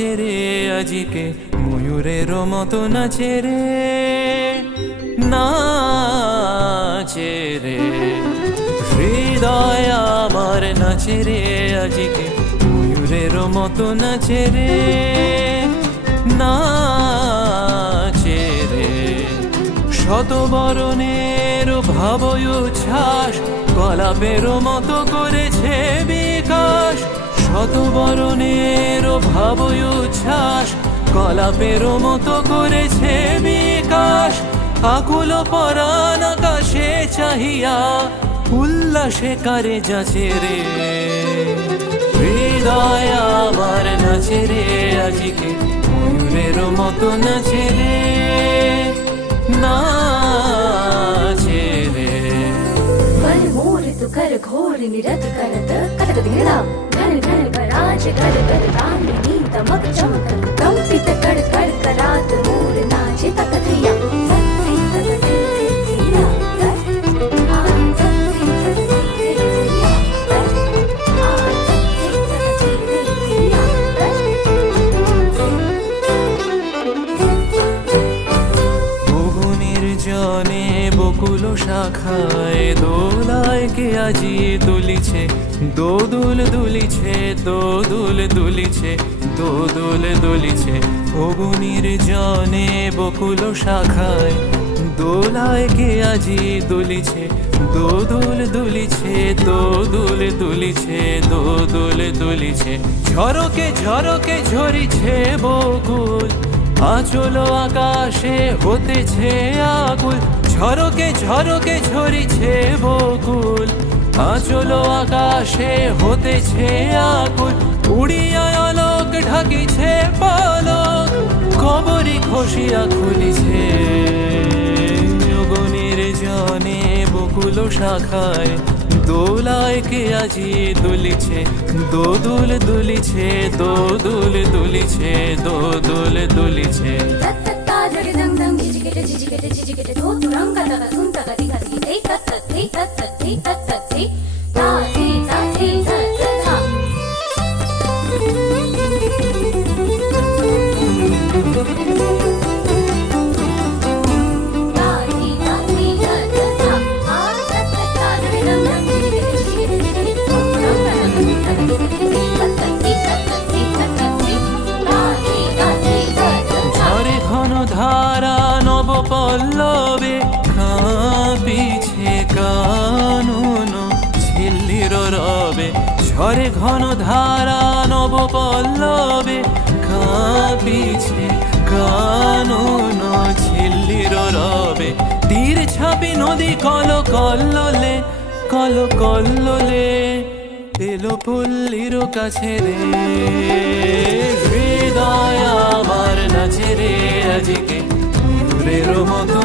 নাচে রে আজিকে ময়ূরের মতো নাচে রে নাচে রে। হৃদয় আমার নাচে রে আজিকে ময়ূরের মতো নাচে রে নাচে রে। শত বরণের ভাবয় উচ্ছ্বাস কলাপের মতো করেছে বিকাশ শত সব উচ্ছ্বাস, কলাপের মতো করেছে বিকাশ। আকুল পরাণ আকাশে চাহিয়া উল্লাসে কারে যাচ্ছে রে। হৃদয় আমার নাচে রে, আজকে ময়ূরের মতো নাচে রে। নাচে রে। মন মোর তু কর ঘোর নিরত করত করত ঘৃণা ঘন ঘন ರಾಶಿ ಧರ ಧರ ರಾಣಿ ನೀತ ಮಗ ಚಮಕ ಕಂಪಿತ ಕಡ ಕಡತ ರಾತ ಮೂರ ನಾಚಿತ শাখায় দোলায় কে আজি তুলিছে দোদুল দুলিছে দোদুল দুলিছে দোদুল দুলিছে। অগুনির জনে বকুল শাখায়, দোলায় কে আজি দুলিছে? দোদুল দুলিছে দোদুল দুলিছে দোদুল দুলিছে। ঝরকে ঝরকে ঝরিছে বকুল, আচল আকাশে হতেছে আকুল ঝরকে ঝরকে ঝরিছে বকুল। আঁচল আকাশে হতেছে আকুল, উড়িয়া আলোক ঢাকিছে পালক, কবরি খসিয়া খুলিছে। জগনের জনে বকুল শাখায়, দোলায় কে আজি দুলিছে? দোদুল দুলিছে দোদুল দুলিছে দোদুল দুলিছে। ঝিঝি কেটে ঝিঝি ধো তুরঙ্গ দাদা দাদা দিঘা এই এই এই ধারা নব ঝরে ঘন ধারা নব পল্লবে কাঁপিছে কানুন ঝিল্লির রবে। তীর ছাপি নদী কল কল্ললে কল কল্ললে এলো পল্লীর কাছে রে। হৃদয় আমার নাচে রে আজকে ময়ূরের মতো